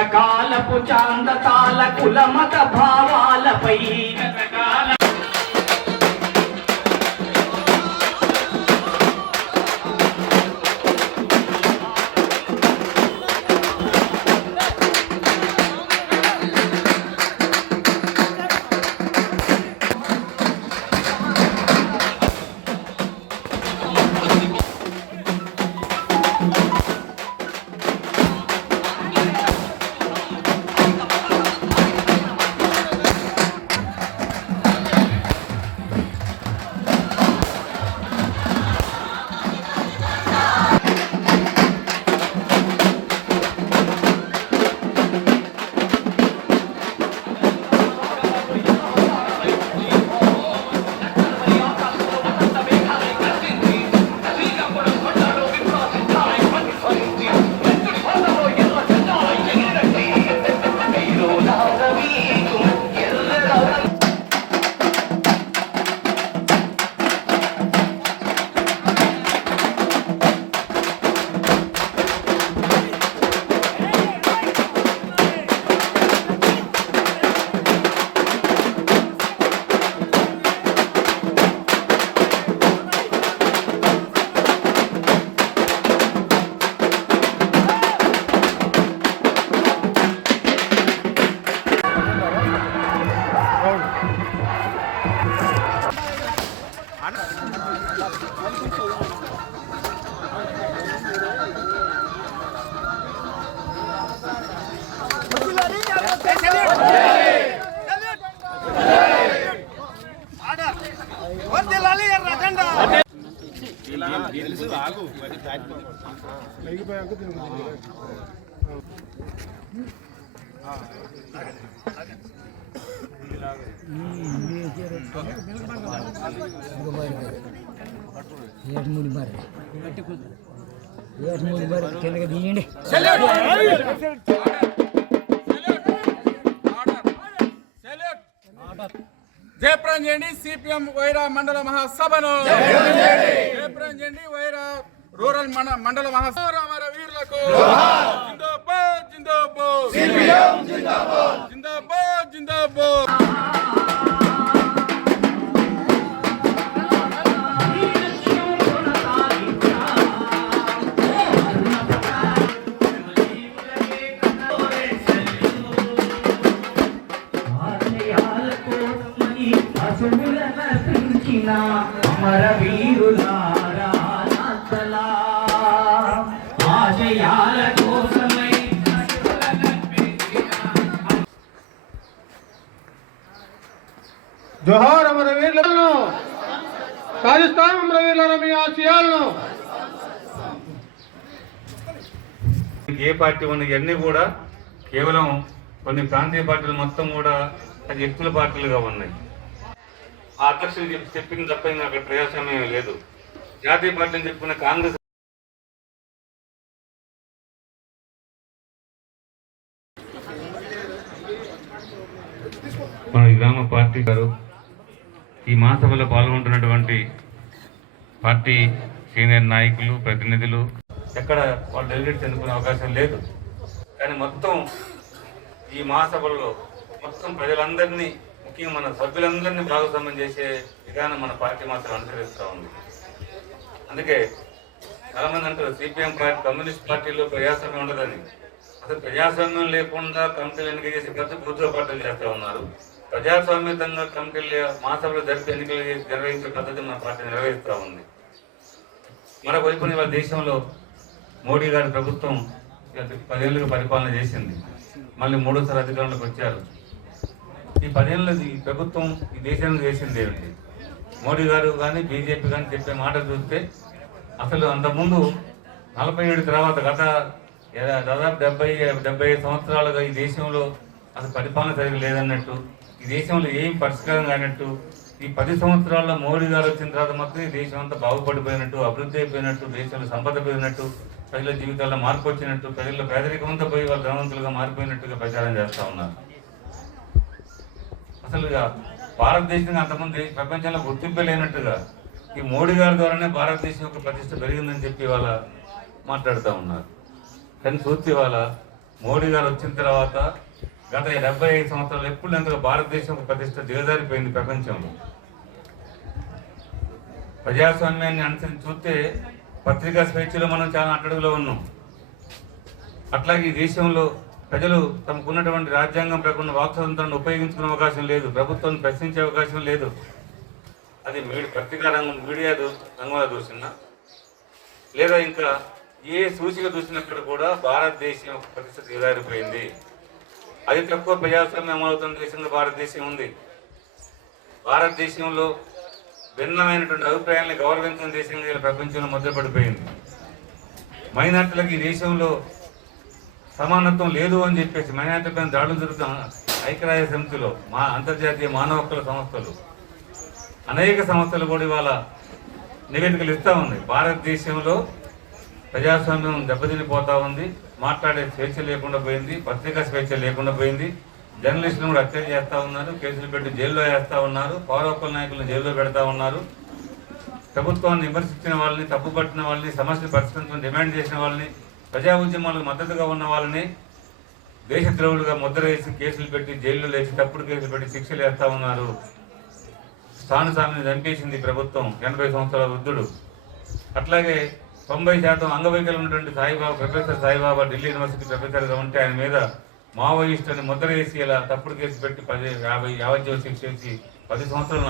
గతకాలపు చాందతాల కులమత భావాలపై కిందకి తీయండి. జయప్రదం చేయండి సిపిఎం వైరా మండల మహాసభను. జయప్రదం చేయండి వైరా రూరల్ మండల మహాసభ. అమర వీరులకు జిందాబాద్ జిందాబాద్ జిందాబాద్ జిందాబాద్. అమర వీరులారా ఆశయాల కోసమై జోహార్ అమర వీరులను సాధిస్తాం. అమర వీరులను మీ ఆశయాలను. ఏ పార్టీ ఉన్న ఇవన్నీ కూడా కేవలం కొన్ని ప్రాంతీయ పార్టీలు మొత్తం కూడా అది వ్యక్తుల పార్టీలుగా ఉన్నాయి. ఆ అధ్యక్షులు చెప్పింది తప్ప అక్కడ ప్రజాస్వామ్యం లేదు. జాతీయ పార్టీని చెప్పుకున్న కాంగ్రెస్ మన గ్రామ పార్టీ గారు ఈ మహాసభలో పాల్గొంటున్నటువంటి పార్టీ సీనియర్ నాయకులు ప్రతినిధులు ఎక్కడ వాళ్ళు డెలిగేట్స్ ఎన్నుకునే అవకాశం లేదు. కానీ మొత్తం ఈ మహాసభలో మొత్తం ప్రజలందరినీ ముఖ్యంగా మన సభ్యులందరినీ భాగస్వామ్యం చేసే విధానం మన పార్టీ మాత్రం అనుసరిస్తూ ఉంది. అందుకే చాలామంది అంటారు సిపిఎం పార్టీ కమ్యూనిస్ట్ పార్టీలో ప్రజాస్వామ్యం ఉండదని. అసలు ప్రజాస్వామ్యం లేకుండా కమిటీలు ఎన్నిక చేసి ప్రభుత్వ పార్టీలు చేస్తూ ఉన్నారు. ప్రజాస్వామ్యంగా కమిటీలు మహాసభలో జరిపి ఎన్నికలు నిర్వహించే పద్ధతి మన పార్టీ నిర్వహిస్తూ ఉంది. మరొక వైపున ఇవాళ దేశంలో మోడీ గారి ప్రభుత్వం 10 ఏళ్ళుగా పరిపాలన చేసింది. మళ్ళీ 3సారి అధికారంలోకి వచ్చారు. ఈ 10 ఏళ్ళ ఈ ప్రభుత్వం ఈ దేశానికి చేసింది ఏమిటి? మోడీ గారు కానీ బీజేపీ కానీ చెప్పే మాట చూస్తే అసలు అంతకుముందు 47 తర్వాత గత దాదాపు 75 సంవత్సరాలుగా ఈ దేశంలో అసలు పరిపాలన సరిగ్గా లేదన్నట్టు, ఈ దేశంలో ఏం పరిష్కారం కానట్టు, ఈ 10 సంవత్సరాల్లో మోడీ గారు వచ్చిన తర్వాత మాత్రం ఈ దేశం అంతా బాగుపడిపోయినట్టు, అభివృద్ధి అయిపోయినట్టు, దేశంలో సంపద పోయినట్టు, ప్రజల జీవితాల్లో మార్పు వచ్చినట్టు, ప్రజల్లో పేదరికం అంతా పోయి వాళ్ళు ధనవంతులుగా మారిపోయినట్టుగా ప్రచారం చేస్తూ ఉన్నారు. అసలు భారతదేశం అంతకుముందు ప్రపంచంలో గుర్తింపు లేనట్టుగా ఈ మోడీ గారి ద్వారానే భారతదేశం యొక్క ప్రతిష్ట పెరిగిందని చెప్పి వాళ్ళ మాట్లాడుతూ ఉన్నారు. కానీ చూస్తే వాళ్ళ మోడీ గారు వచ్చిన తర్వాత గత 75 సంవత్సరాలు ఎప్పుడు ఎంతగా భారతదేశం ప్రతిష్ట దిగజారిపోయింది ప్రపంచంలో. ప్రజాస్వామ్యాన్ని అనుసరించి చూస్తే పత్రికా స్వేచ్ఛలో మనం చాలా అట్టడుగులో ఉన్నాం. అట్లాగే ఈ దేశంలో ప్రజలు తమకున్నటువంటి రాజ్యాంగం ప్రకారం వాక్ స్వాతంత్రాన్ని ఉపయోగించుకునే అవకాశం లేదు, ప్రభుత్వాన్ని ప్రశ్నించే అవకాశం లేదు. అది పత్రికా రంగం, మీడియా రంగంలో చూసినా లేదా ఇంకా ఏ సూచిక చూసినప్పుడు కూడా భారతదేశం పరిస్థితి దిగజారిపోయింది. అది తక్కువ ప్రజాస్వామ్యం అమలవుతున్న దేశంగా భారతదేశం ఉంది. భారతదేశంలో భిన్నమైనటువంటి అభిప్రాయాలను గౌరవించిన దేశంగా ఇలా ప్రపంచంలో ముద్రపడిపోయింది. మైనార్టీలకు ఈ దేశంలో సమానత్వం లేదు అని చెప్పేసి మైనార్టీపైన దాడులు జరుగుతున్న ఐక్యరాజ్య సమితిలో అంతర్జాతీయ మానవ హక్కుల సంస్థలు అనేక సంస్థలు కూడా ఇవాళ నివేదికలు ఇస్తూ ఉన్నాయి. భారతదేశంలో ప్రజాస్వామ్యం దెబ్బతినిపోతూ ఉంది, మాట్లాడే స్వేచ్ఛ లేకుండా పోయింది, పత్రికా స్వేచ్ఛ లేకుండా పోయింది, జర్నలిస్టులను కూడా హత్య చేస్తూ ఉన్నారు, కేసులు పెట్టి జైల్లో వేస్తూ ఉన్నారు, పౌర హక్కుల నాయకులను జైల్లో పెడతా ఉన్నారు, ప్రభుత్వాన్ని విమర్శించిన వాళ్ళని, తప్పుపట్టిన వాళ్ళని, సమస్యలు పరిష్కరించడం డిమాండ్ చేసిన వాళ్ళని, ప్రజా ఉద్యమాలకు మద్దతుగా ఉన్న వాళ్ళని దేశద్రోహులుగా ముద్ర వేసి కేసులు పెట్టి జైల్లో లేచి తప్పుడు కేసులు పెట్టి శిక్షలు వేస్తూ ఉన్నారు. స్థానికులను చంపేసింది ప్రభుత్వం 80 సంవత్సరాల వృద్ధుడు. అట్లాగే 90% అంగవైకల్యం ఉన్నటువంటి సాయిబాబా, ప్రొఫెసర్ సాయిబాబా ఢిల్లీ యూనివర్సిటీ ప్రొఫెసర్గా ఉంటే ఆయన మీద మావోయిస్ట్ అని ముద్ర వేసి ఇలా తప్పుడు కేసు పెట్టి 50 యావజ్జీవ శిక్ష వేసి 10 సంవత్సరాలు